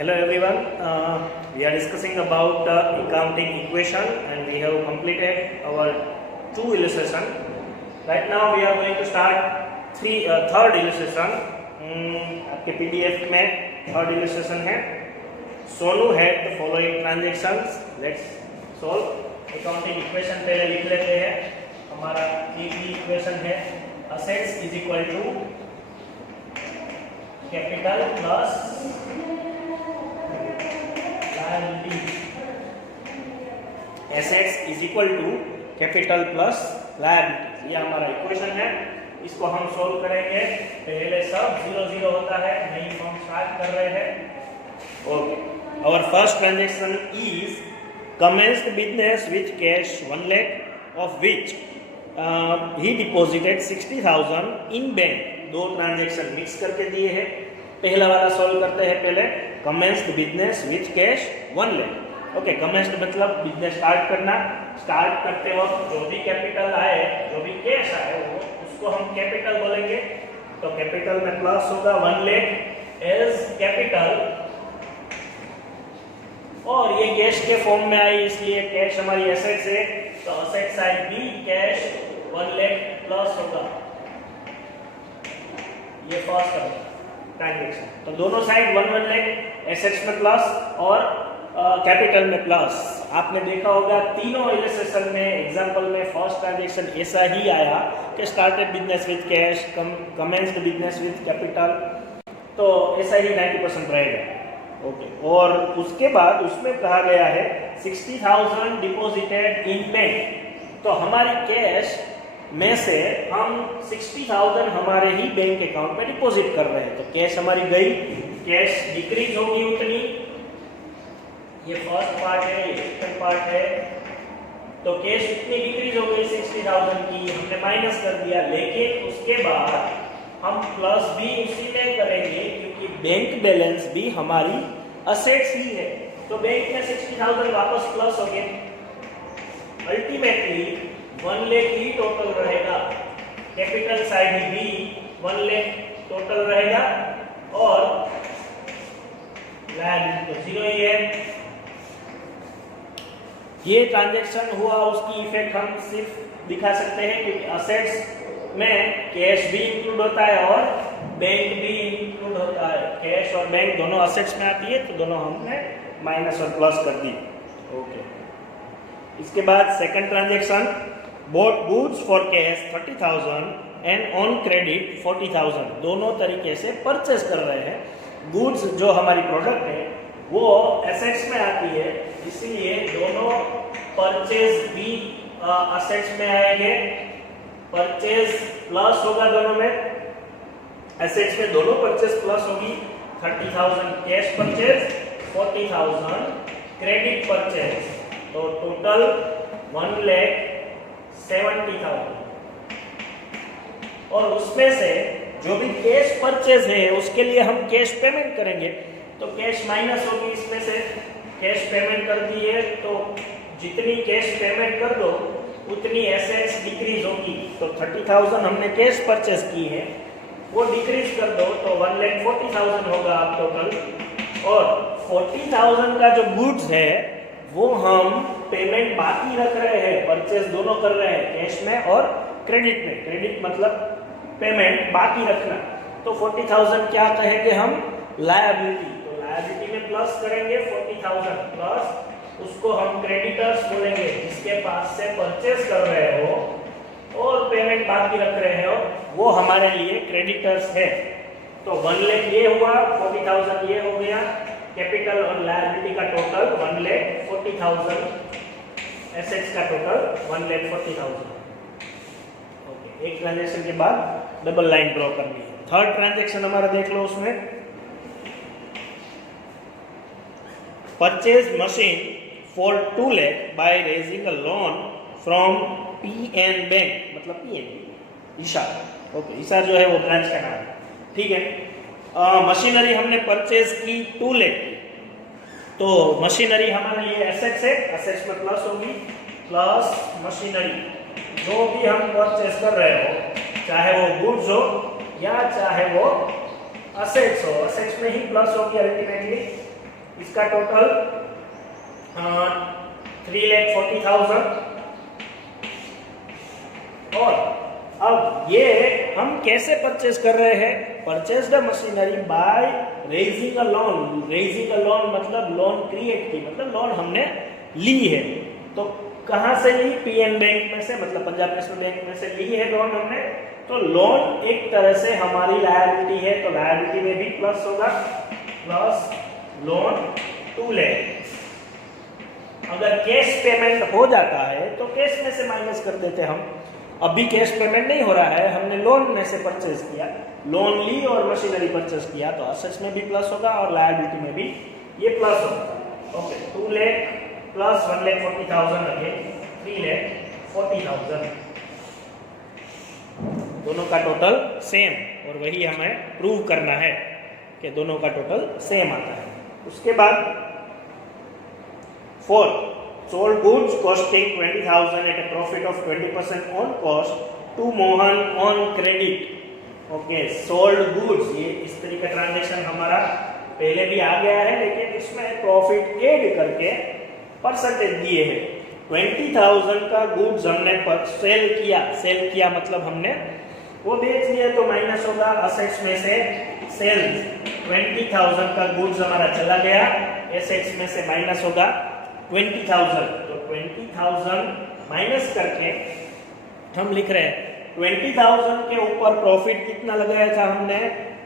Hello everyone, we are discussing about accounting equation and we have completed our two illustration. Right now we are going to start third illustration. आपके PDF में third illustration है. Sonu had the following transactions. Let's solve accounting equation. पहले लिख लेते हैं. हमारा एक ही equation है assets is equal to capital plus assets is equal to capital plus liability. ये हमारा इक्वेशन है. इसको हम सोल्व करेंगे. पहले सब 0 होता है, नहीं हम स्टार्ट कर रहे हैं. Okay, our first transaction is commenced business with cash 1 lakh of which he deposited 60,000 in bank. दो ट्रांजेक्शन मिक्स करके दिए हैं. पहला वाला सॉल्व करते हैं. पहले commenced business with cash 1 lakh. Okay, commenced मतलब बिजनेस स्टार्ट करना. स्टार्ट करते वक्त जो भी कैपिटल आए, जो भी कैश आए, वो उसको हम कैपिटल बोलेंगे. तो कैपिटल में प्लस होगा 1 lakh एज कैपिटल, और ये कैश के फॉर्म में आई इसलिए कैश हमारी एसेट्स है. तो एसेट साइड भी कैश 1 lakh प्लस होगा. ये फर्स्ट ट्रांजैक्शन. तो दोनों साइड 1 lakh एसेट्स में प्लस और कैपिटल में प्लस. आपने देखा होगा तीनों इलस्ट्रेशन में एग्जांपल में फर्स्ट ट्रांजैक्शन ऐसा ही आया कि started business with cash, commenced business with capital. तो ऐसा ही 90% रहेगा. ओके, और उसके बाद उसमें कहा गया है 60,000 डिपॉजिटेड इन बैंक. तो हमारी कैश में से हम 60,000 हमारे ही बैंक अकाउंट में डिपॉजिट कर रहे हैं. तो कैश हमारी गई, कैश डिक्रीज होगी उतनी. ये फर्स्ट पार्ट है, ये सेकंड पार्ट है. तो कैश इतनी डिक्रीज हो गई 60,000 की, हमने माइनस कर दिया. लेकिन उसके बाद हम प्लस भी उसी में करेंगे क्योंकि बैंक बैलेंस भी हमारी असेट्स ही है. तो बैंक में 60,000 वापस प्लस हो गए. अल्टीमेटली 1 lakh ही टोटल रहेगा. कैपिटल साइड भी 1 lakh टोटल रहेगा और लायबिलिटी तो 0 ही है. ये ट्रांजैक्शन हुआ, उसकी इफेक्ट हम सिर्फ दिखा सकते हैं क्योंकि असेट्स में कैश भी इंक्लूड होता है और बैंक भी इंक्लूड होता है. कैश और बैंक दोनों असेट्स में आती है, तो दोनों हमने माइनस और प्लस कर दी. ओके, इसके बाद second transaction, bought goods for cash 30,000 and on credit 40,000. दोनों तरीके से परचेज कर रहे हैं. गुड्स जो हमारी प्रोडक्ट है वो एसेट्स में आती है, इसलिए दोनों परचेज भी एसेट्स में आएंगे. परचेज प्लस होगा दोनों में. एसेट्स में दोनों परचेज प्लस होगी. 30,000 कैश परचेज, 40,000 क्रेडिट परचेज. तो टोटल 1,70,000. और उसमें से जो भी कैश परचेज है उसके लिए हम कैश पेमेंट करेंगे. तो कैश माइनस होगी इसमें से. कैश पेमेंट कर दी है तो जितनी कैश पेमेंट कर दो उतनी एसेट्स डिक्रीज होगी. तो 30,000 हमने कैश परचेज की है, वो डिक्रीज कर दो तो 1,40,000 होगा आप टोटल. और 40,000 का जो गुड्स है वो हम पेमेंट बाकी रख रहे हैं. परचेज दोनों कर रहे हैं, कैश में और क्रेडिट में. क्रेडिट मतलब पेमेंट बाकी रखना. तो 40,000 क्या कहेंगे हम, लायबिलिटी. तो लायबिलिटी में प्लस करेंगे 40,000 प्लस उसको हम क्रेडिटर्स बोलेंगे, जिसके पास से परचेज कर रहे हो और पेमेंट बाकी रख रहे हो, वो हमारे लिए क्रेडिटर्स है. तो 1 lakh ये हुआ, 40,000 ये हो गया. कैपिटल और लायबिलिटी का टोटल 1,40,000. एसेट्स का टोटल 1,40,000. ओके, एक ट्रांजैक्शन के बाद डबल लाइन ड्रॉ करनी है. थर्ड ट्रांजैक्शन हमारा देख लो. उसमें purchase machine for 2 lakh by raising a loan from PN bank, मतलब PN ईशार. ओके, ईशार जो है वो ब्रांच का नाम है. ठीक है. मशीनरी हमने परचेज की 2 lakh की. तो मशीनरी हमारे लिए एसेट्स है. एसेट्स में प्लस होगी, प्लस मशीनरी. जो भी हम परचेज कर रहे हो, चाहे वो गुड्स हो या चाहे वो असेट्स हो, असेट्स में ही प्लस होगी अल्टीमेटली. इसका टोटल 3,40,000। और अब ये हम कैसे परचेज कर रहे हैं? Purchase the machinery by raising a loan. Raising a loan मतलब लोन क्रिएट की, मतलब लोन हमने ली है। तो कहां से ली? पीएन बैंक में से, मतलब पंजाब नेशनल बैंक में से ली है लोन हमने। तो लोन एक तरह से हमारी लायबिलिटी है, तो लायबिलिटी में भी प्लस होगा, प्लस लोन 2 lakh। अगर कैश पेमेंट हो जाता है तो कैश में से माइनस कर देते हम। अभी कैश पेमेंट नहीं हो रहा है, हमने लोन में से परचेज किया, लोन ली और मशीनरी परचेज किया, तो असेट्स में भी प्लस होगा और लायबिलिटी में भी ये प्लस होगा। Okay, 2 lakh plus 1,40,000 again 3,40,000। दोनों का टोटल सेम, और वही हमें प्रूव करना है कि दोनों का टोटल सेम आता है। उसके बाद 4, sold goods costing 20,000 at a profit of 20% on cost to Mohan on credit। Okay, sold goods, ये इस तरीके का ट्रांजैक्शन हमारा पहले भी आ गया है, लेकिन इसमें प्रॉफिट ऐड करके परसेंटेज दिए हैं। 20,000 का गुड्स हमने सेल किया मतलब हमने वो बेच दिया, तो माइनस होगा असेट्स में से सेल्स। 20,000 का गुड्स हमारा चला गया, एसेट्स में से माइनस होगा 20,000। तो 20,000 माइनस करके हम लिख रहे हैं 20,000 के ऊपर प्रॉफिट कितना लगाया था हमने?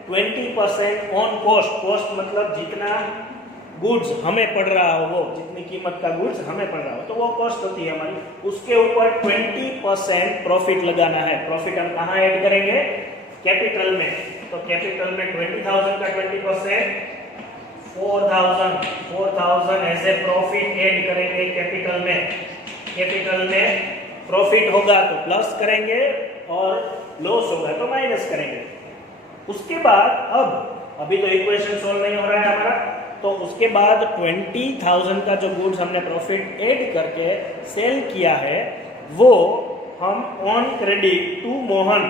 20% ऑन कॉस्ट। कॉस्ट मतलब जितना गुड्स हमें पड़ रहा हो, वो जितनी कीमत का गुड्स हमें पड़ रहा हो, तो वो कॉस्ट होती है हमारी, उसके ऊपर 20% प्रॉफिट लगाना है। प्रॉफिट हम कहाँ ऐड करेंगे? कैपिटल में। तो कैपिटल में 20,000 का 20% 4,000 एज ए प्रॉफिट ऐड करेंगे कैपिटल में। कैपिटल में प्रॉफिट होगा तो प्लस करेंगे और लॉस होगा तो माइनस करेंगे। उसके बाद अब अभी तो इक्वेशन सॉल्व नहीं हो रहा है हमारा, तो उसके बाद 20,000 का जो गुड्स हमने प्रॉफिट ऐड करके सेल किया है वो हम on credit to Mohan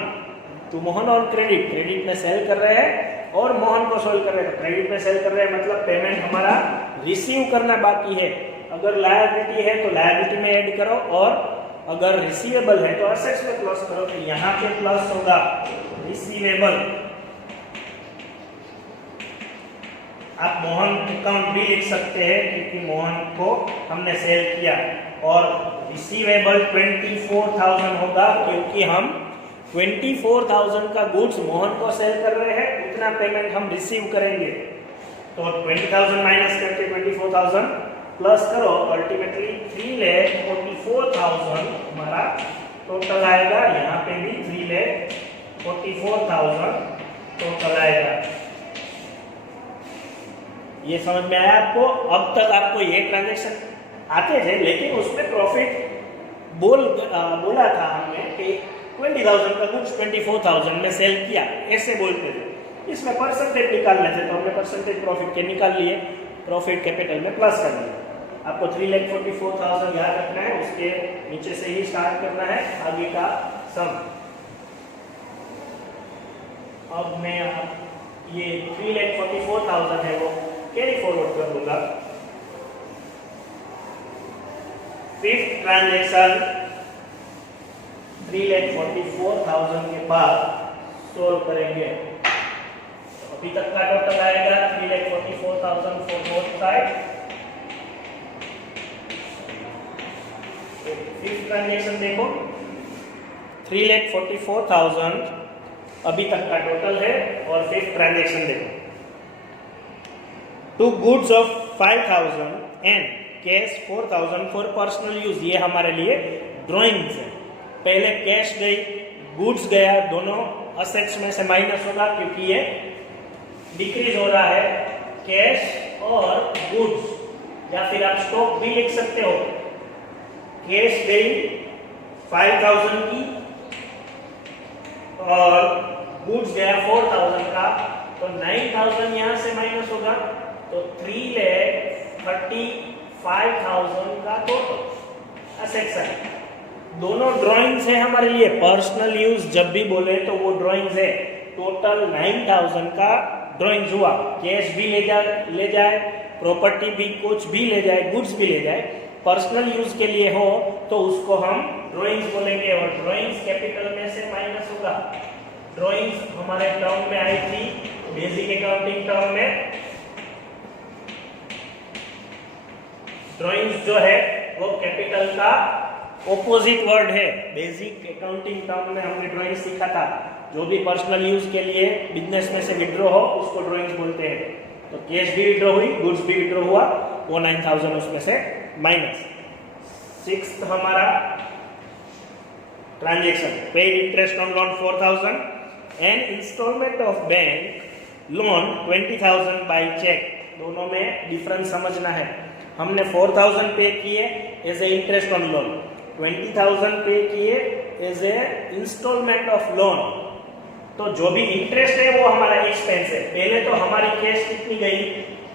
on credit में सेल कर रहे हैं और मोहन को सेल कर रहे हैं। तो क्रेडिट में सेल कर रहे हैं मतलब पेमेंट हमारा रिसीव करना बाकी है। अगर लायबिलिटी है तो लायबिलिटी में ऐड करो, और अगर रिसीवेबल है तो असेट्स में प्लस करो। तो यहाँ पे प्लस होगा रिसीवेबल। आप मोहन अकाउंट भी लिख सकते हैं क्योंकि मोहन को हमने सेल किया, और रिसीवेबल 24,000 होगा क्योंकि हम 24,000 का गुड्स मोहन को सेल कर रहे हैं, उतना पेमेंट हम रिसीव करेंगे। तो 20,000 माइनस करके 24,000 प्लस करो, अल्टीमेटली 3,44,000 हमारा टोटल आएगा। यहाँ पे भी 3,44,000 टोटल आएगा। ये समझ में आया आपको? अब तक आपको ये ट्रांजैक्शन आते थे, लेकिन उसमें प्रॉफिट बोला था हमने कि 20,000 का गुड्स 24,000 में सेल किया, ऐसे बोलते थे। इसमें परसेंटेज निकालने थे तो हमने परसेंटेज प्रॉफिट के निकाल लिए, प्रॉफिट कैपिटल में प्लस कर लिया। आपको 3,44,000 याद रखना है, उसके नीचे से ही स्टार्ट करना है आगे का सम। अब मैं ये 3,44,000 है वो कैरी फॉरवर्ड कर दूंगा। फिफ्थ ट्रांजैक्शन 3,44,000 के बाद सोल्व करेंगे। तो अभी तक का टोटल आएगा 3,44,000 for both side. Fifth transaction देखो 3,44,000 अभी तक का टोटल है, और फिफ्थ ट्रांजैक्शन देखो to goods of 5,000 and cash 4,000 for personal use. ये हमारे लिए ड्राइंग्स है। पहले कैश गई, गुड्स गया, दोनों असेट्स में से माइनस होगा क्योंकि ये डिक्रीज हो रहा है। कैश और गुड्स, या फिर आप स्टॉक भी लिख सकते हो। कैश गई 5,000 की और गुड्स गया 4,000 का, तो 9,000 यहाँ से माइनस होगा, तो 3,35,000 का टोटल असेट्स है। दोनों ड्राइंग्स है हमारे लिए। पर्सनल यूज जब भी बोले तो वो ड्राइंग्स है। टोटल 9,000 का ड्राइंग्स हुआ। कैश भी ले जाए, प्रॉपर्टी भी कुछ भी ले जाए, गुड्स भी ले जाए, पर्सनल यूज के लिए हो तो उसको हम ड्राइंग्स बोलेंगे। और ड्राइंग्स कैपिटल में से माइनस होगा। ड्राइंग्स हमारे टर्म में आई थी बेसिक अकाउंटिंग टर्म में। ड्राइंग्स जो है वो कैपिटल का ऑपोजिट वर्ड है। बेसिक अकाउंटिंग टर्म में हमने ड्राइंग सीखा था। जो भी पर्सनल यूज के लिए बिजनेस में से विड्रॉ हो उसको ड्राइंग्स बोलते हैं। तो कैश भी विड्रॉ हुई, गुड्स भी विड्रॉ हुआ, वो 9000 उसमें से माइनस। सिक्स्थ हमारा transaction, paid interest on loan 4000 and instalment of bank loan 20000 by cheque. दोनों में डिफरेंस समझना है। हमने 4000 पे किए as a interest on loan, 20000 pay किए as a instalment of loan. तो जो भी इंटरेस्ट है वो हमारा एक्सपेंस है। पहले तो हमारी कैश कितनी गई,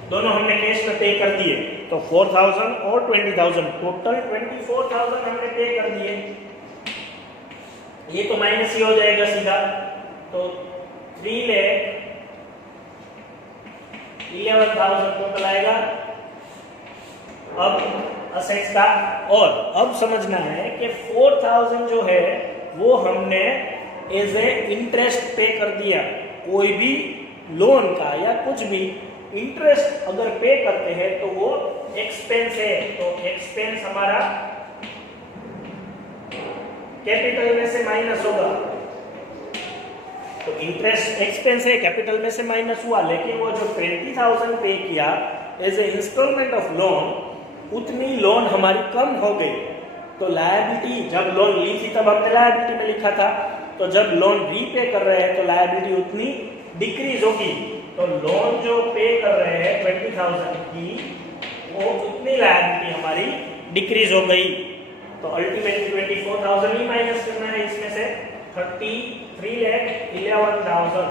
दोनों हमने कैश में पे कर दिए, तो 4000 और 20000 टोटल 24000 हमने पे कर दिए। ये तो माइनस ही हो जाएगा सीधा। तो 3,11,000 टोटल आएगा अब असेट्स का। और अब समझना है कि 4000 जो है वो हमने एज ए इंटरेस्ट पे कर दिया। कोई भी लोन का या कुछ भी इंटरेस्ट अगर पे करते हैं तो वो एक्सपेंस है। तो एक्सपेंस हमारा कैपिटल में से माइनस होगा। तो इंटरेस्ट एक्सपेंस है, कैपिटल में से माइनस हुआ। लेकिन वो जो 20000 पे किया as a instalment of loan, उतनी लोन हमारी कम हो गई। तो लायबिलिटी, जब लोन ली थी तब हमने लायबिलिटी में लिखा था, तो जब लोन रीपे कर रहे हैं तो लायबिलिटी उतनी डिक्रीज होगी। तो लोन जो पे कर रहे हैं 20000 की, वो उतनी लायबिलिटी हमारी डिक्रीज हो गई। तो अल्टीमेटली 24000 ही माइनस करना है इसमें से। 3,11,000।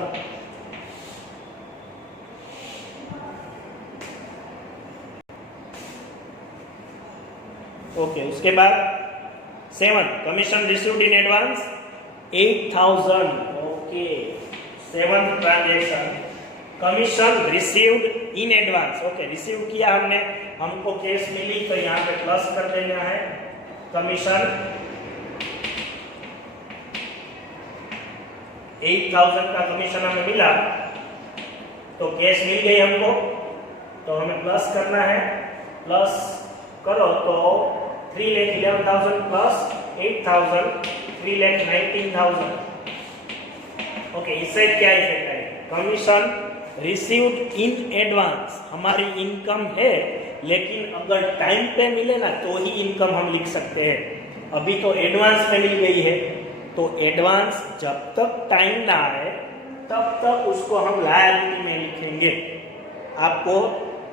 ओके, उसके बाद 7 commission received in advance 8000। Okay, 7th transaction commission received in advance. Okay, receive किया हमने, हमको कैश मिली तो यहाँ पे प्लस कर देना है। कमीशन 8000 का कमीशन हमें मिला, तो कैश मिल गई हमको, तो हमें प्लस करना है। प्लस करो तो 3,11,000 प्लस 8000, 3,19,000। ओके, इससे क्या इफेक्ट है? कमीशन रिसीव्ड इन एडवांस हमारी इनकम है, लेकिन अगर टाइम पे मिले ना तो ही इनकम हम लिख सकते हैं। अभी तो एडवांस में मिल गई है, तो एडवांस जब तक टाइम ना आए तब तक उसको हम लायबिलिटी में लिखेंगे। आपको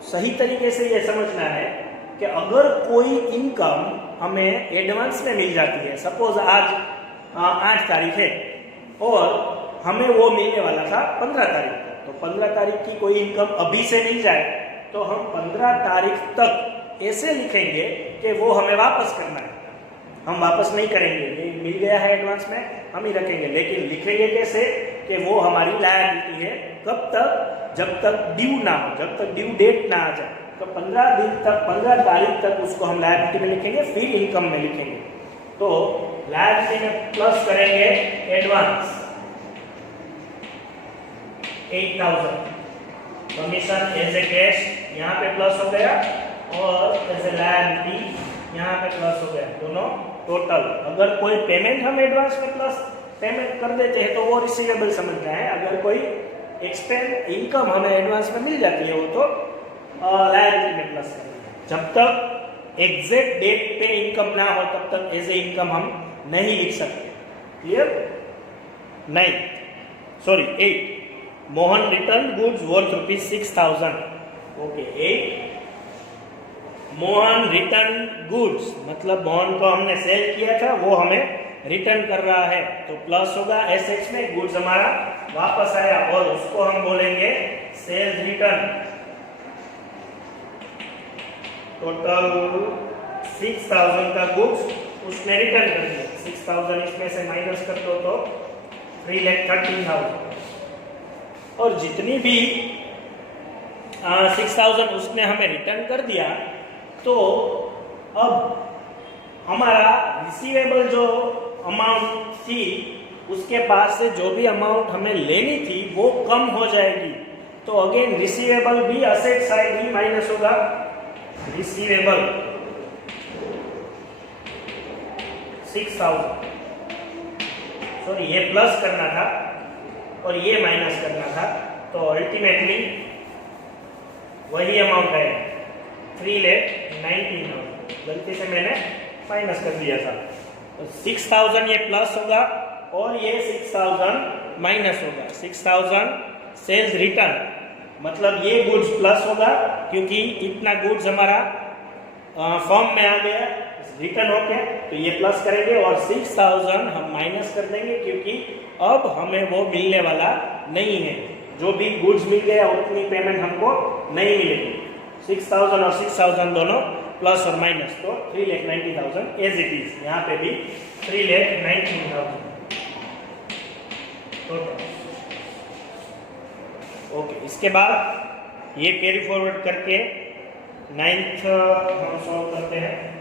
सही तरीके से ये समझना है कि अगर कोई इनकम हमें एडवांस में मिल जाती है, सपोज आज 8 तारीख है और हमें वो मिलने वाला था 15 तारीख को, तो 15 तारीख की कोई इनकम अभी से मिल जाए तो हम 15 तारीख तक ऐसे लिखेंगे कि वो हमें वापस करना है। हम वापस नहीं करेंगे, ये मिल गया है एडवांस में, हम ही रखेंगे। लेकिन लिखेंगे कैसे कि वो हमारी लायबिलिटी है। कब तक? जब तक ड्यू ना हो, जब तक ड्यू डेट ना आ जाए। तो 15 दिन तक, 15 तारीख तक उसको हम लायबिलिटी में लिखेंगे, फिर इनकम में लिखेंगे। तो लायबिलिटी में प्लस करेंगे advance 8000, commission as a cash यहाँ पे प्लस हो गया और एज ए लायबिलिटी यहाँ पे प्लस हो गया, दोनों टोटल। अगर कोई पेमेंट हम एडवांस में प्लस पेमेंट कर देते हैं तो वो रिसीवेबल समझना है। अगर कोई एक्सपेंस इनकम हमें एडवांस में मिल जाती है वो तो लायबिलिटी में प्लस करना है। जब तक एग्जैक्ट डेट पे इनकम ना हो तब तक एज ए इनकम हम नहीं लिख सकते। Clear? 8 Mohan return goods worth ₹6000। Okay, 8 Mohan return goods मतलब मोहन को हमने सेल किया था, वो हमें रिटर्न कर रहा है, तो प्लस होगा एसेट्स में। गुड्स हमारा वापस आया और उसको हम बोलेंगे सेल्स रिटर्न। टोटल 6000 का गुड्स उसने रिटर्न कर दिया। 6000 इसमें से माइनस कर दो तो 3,13,000। और जितनी भी 6000 उसने हमें रिटर्न कर दिया, तो अब हमारा रिसीवेबल जो अमाउंट थी उसके पास से जो भी अमाउंट हमें लेनी थी वो कम हो जाएगी। तो अगेन रिसीवेबल भी असेट साइड ही माइनस होगा। रिसीवेबल 6000, सॉरी ये प्लस करना था और ये माइनस करना था, तो अल्टीमेटली वही अमाउंट है 3,19,000। गलती से मैंने माइनस कर दिया था। तो 6000 ये प्लस होगा और ये 6000 माइनस होगा। 6000 सेल्स रिटर्न, मतलब ये गुड्स प्लस होगा क्योंकि इतना गुड्स हमारा फॉर्म में आ गया रिटर्न हो गया, तो ये प्लस करेंगे और 6000 हम माइनस कर देंगे क्योंकि अब हमें वो मिलने वाला नहीं है। जो भी गुड्स मिल गया उतनी पेमेंट हमको नहीं मिलेगी। 6000 और 6000 दोनों प्लस और माइनस, तो 3,90,000 एज इट इज। यहाँ पे भी 3,19,000 टोटल। ओके, इसके बाद ये कैरी फॉरवर्ड करके 9th हम सॉल्व करते हैं।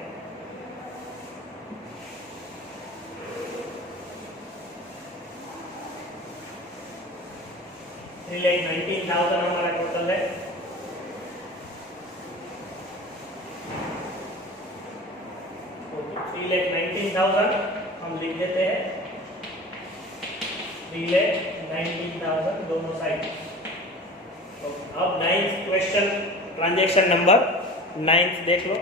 लाइक 19,000 हमारा टोटल है। ओके, 3,19,000 हम लिख देते हैं। 3,19,000 दोनों साइड। अब 9th question, transaction number 9th देख लो।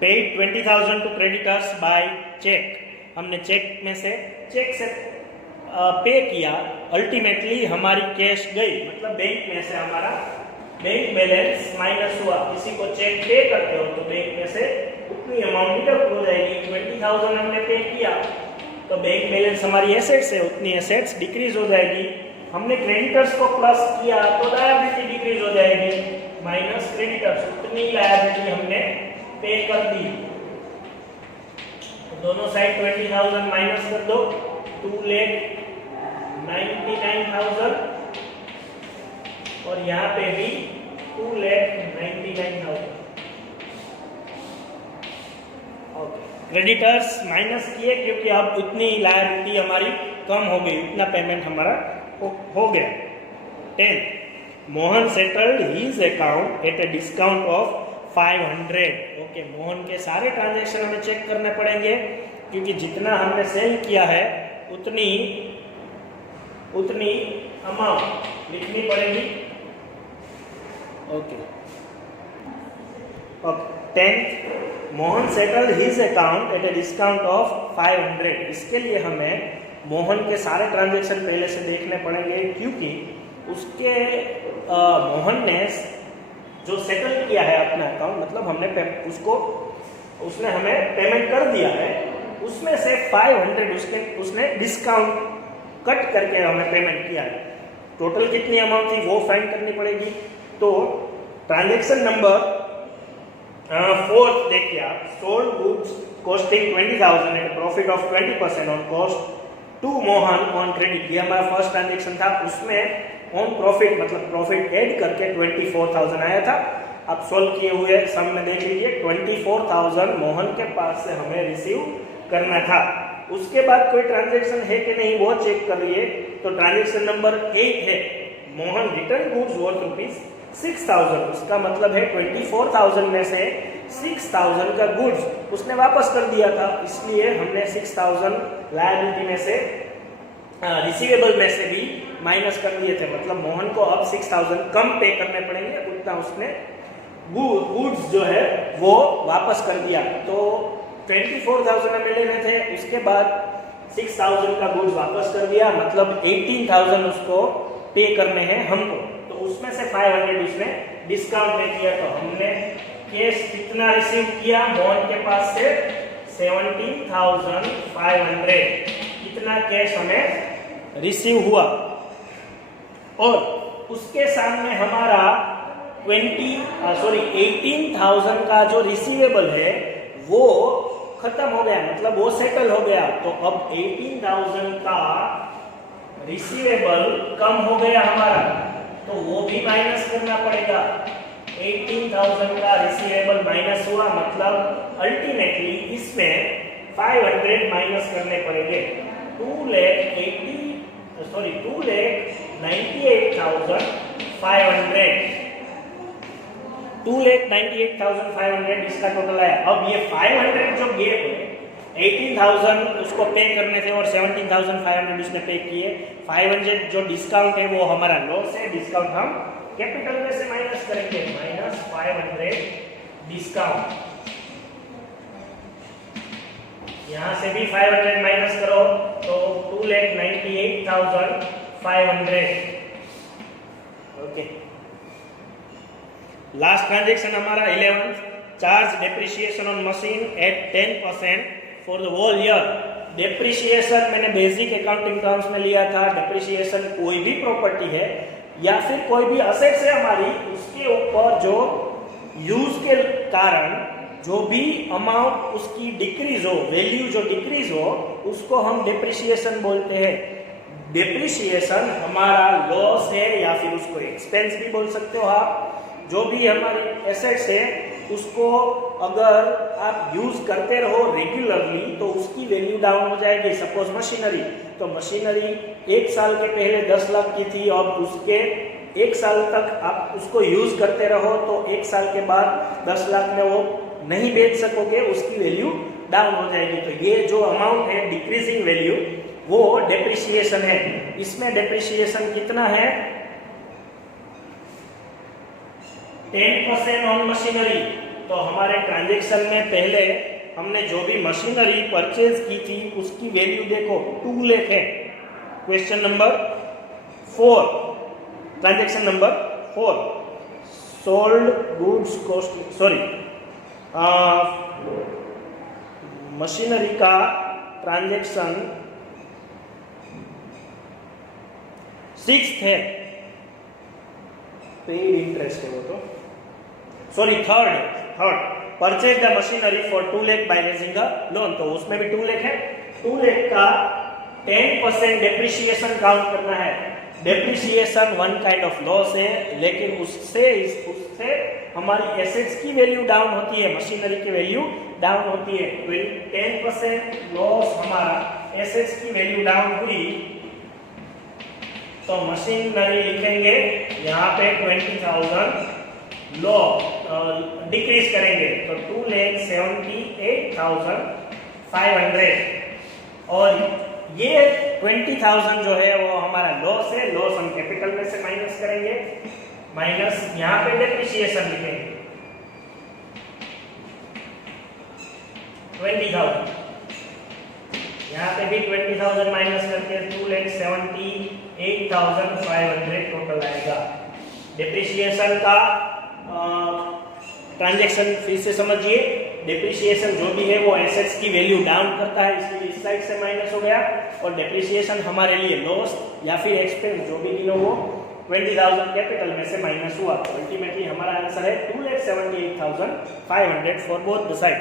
Paid 20,000 to creditors by cheque. हमने चेक में से पे किया, अल्टीमेटली हमारी कैश गई, मतलब बैंक में से हमारा बैंक बैलेंस माइनस हुआ। किसी को चेक पे करते हो तो बैंक में से उतनी अमाउंट डिडक्ट हो जाएगी। 20,000 हमने पे किया तो बैंक बैलेंस हमारी एसेट्स है, उतनी एसेट्स डिक्रीज हो जाएगी। हमने क्रेडिटर्स को प्लस किया तो लायबिलिटी डिक्रीज हो जाएगी, माइनस क्रेडिटर्स, उतनी लायबिलिटी हमने पे कर दी। तो दोनों साइड 20,000 माइनस कर दो, 2,99,000 और यहाँ पे भी 2,99,000। क्रेडिटर्स माइनस किए क्योंकि अब इतनी लायबिलिटी हमारी कम हो गई, इतना पेमेंट हमारा हो गया। 10th, Mohan settled his account at a discount of 500। Okay, Mohan के सारे ट्रांजैक्शन हमें चेक करने पड़ेंगे क्योंकि जितना हमने सेल किया है उतनी अमाउंट लिखनी पड़ेगी। Okay, 10th, Mohan settled his account at a discount of 500। इसके लिए हमें मोहन के सारे ट्रांजैक्शन पहले से देखने पड़ेंगे क्योंकि उसके मोहन ने जो सेटल किया है अपना अकाउंट, मतलब हमने उसने हमें पेमेंट कर दिया है, उसमें से 500 उसने डिस्काउंट कट करके हमें पेमेंट किया है। टोटल कितनी अमाउंट थी वो फाइंड करनी पड़ेगी। तो ट्रांजैक्शन नंबर 4 देखिए आप, sold goods costing 20,000 at profit of 20% on cost to Mohan on credit. ये हमारा फर्स्ट ट्रांजैक्शन था, उसमें ऑन प्रॉफिट मतलब प्रॉफिट ऐड करके 24,000 आया था। आप सोल्व किए हुए सम में देख लीजिए, 24,000 मोहन के पास से हमें रिसीव करना था। उसके बाद कोई ट्रांजैक्शन है कि नहीं वो चेक कर लिए। तो ट्रांजैक्शन नंबर 8 है, मोहन रिटर्न गुड्स वर्थ ₹6,000। उसका मतलब है 24,000 में से 6,000 का गुड्स उसने वापस कर दिया था, इसलिए हमने 6,000 लायबिलिटी में से रिसीवेबल में से भी माइनस कर दिए थे। मतलब मोहन को अब 6,000 कम पे करने पड़ेंगे, उतना उसने गुड्स जो है वो वापस कर दिया। तो 24,000 हमें लेने थे, उसके बाद 6,000 का गुड्स वापस कर दिया, मतलब 18,000 उसको पे करने हैं हमको। तो उसमें से 500 उसने डिस्काउंट में किया। तो हमने कैश कितना रिसीव किया मोहन के पास से? 17,500 कितना कैश हमें रिसीव हुआ। और उसके सामने हमारा 18,000 का जो रिसीवेबल है वो खत्म हो गया, मतलब वो सेटल हो गया। तो अब 18,000 का रिसीवेबल कम हो गया हमारा, तो वो भी माइनस करना पड़ेगा। 18,000 का रिसीवेबल माइनस हुआ, मतलब अल्टीमेटली इसमें 500 माइनस करने पड़ेंगे। 2,98,500 इसका टोटल आया। अब ये 500 जो गैप है, 18,000 उसको पे करने थे और 17,500 उसने पे किए। 500 जो डिस्काउंट है वो हमारा लॉस है, डिस्काउंट हम कैपिटल में से माइनस करेंगे, -500 डिस्काउंट। यहां से भी 500 माइनस करो तो 2,98,500। ओके, लास्ट ट्रांजैक्शन हमारा 11, charge depreciation on machine at 10% for the whole year. Depreciation मैंने बेसिक अकाउंटिंग टर्म्स में लिया था। डेप्रिसिएशन कोई भी प्रॉपर्टी है या फिर कोई भी असेट्स है हमारी, उसके ऊपर जो यूज के कारण जो भी अमाउंट उसकी डिक्रीज हो, वैल्यू जो डिक्रीज हो, उसको हम डेप्रिसिएशन बोलते हैं। डेप्रिसिएशन हमारा लॉस है या फिर उसको एक्सपेंस भी बोल सकते हो आप। जो भी हमारे एसेट्स है उसको अगर आप यूज करते रहो रेगुलरली तो उसकी वैल्यू डाउन हो जाएगी। सपोज मशीनरी, तो मशीनरी 1 साल के पहले 10 लाख की थी, अब उसके 1 साल तक आप उसको यूज करते रहो तो 1 साल के बाद 10 लाख में वो नहीं बेच सकोगे, उसकी वैल्यू डाउन हो जाएगी। तो ये जो अमाउंट है डिक्रीजिंग वैल्यू, वो डेप्रिसिएशन है। इसमें डेप्रिसिएशन कितना है? 10% ऑन मशीनरी। तो हमारे ट्रांजैक्शन में पहले हमने जो भी मशीनरी परचेज की थी उसकी वैल्यू देखो 2 लाख है। Question number 4, transaction number 4, sold goods cost, sorry machinery का ट्रांजैक्शन 6 है, पेड इंटरेस्ट है वो, तो sorry third purchase the machinery for 2 lakh by raising a loan, तो उसमें भी 2 लाख है। 2 लाख का 10% डेप्रिसिएशन काउंट करना है। Depreciation one kind of loss है, लेकिन उससे हमारी एसेट्स की वैल्यू डाउन होती है, मशीनरी की वैल्यू डाउन होती है। 10% लॉस हमारा एसेट्स की वैल्यू डाउन हुई तो मशीनरी लिखेंगे यहाँ पे 20,000 लो डिक्रीज करेंगे तो 2,78,500 और ये 20,000 जो है वो हमारा लॉस है। लॉस हम कैपिटल में से माइनस करेंगे, माइनस यहाँ पे डेप्रिसिएशन लिखेंगे 20,000, यहाँ पे भी 20,000 माइनस करके 2,78,500 टोटल आएगा। डेप्रिसिएशन का ट्रांजैक्शन फिर से समझिए। डेप्रिसिएशन जो भी है वो एसेट्स की वैल्यू डाउन करता है, इसलिए इस साइड से माइनस हो गया, और डेप्रिसिएशन हमारे लिए लॉस या फिर एक्सपेंस जो भी गिनो वो 20,000 कैपिटल में से माइनस हुआ। तो अल्टीमेटली हमारा आंसर है 2,78,500 for both the side.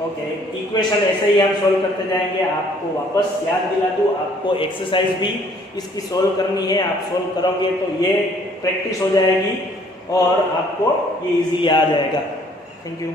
Okay, equation ऐसे ही हम सॉल्व करते जाएंगे। आपको वापस याद दिला दूं, आपको एक्सरसाइज भी इसकी सॉल्व करनी है। आप सॉल्व करोगे तो ये प्रैक्टिस हो जाएगी और आपको ये इजी आ जाएगा। Thank you.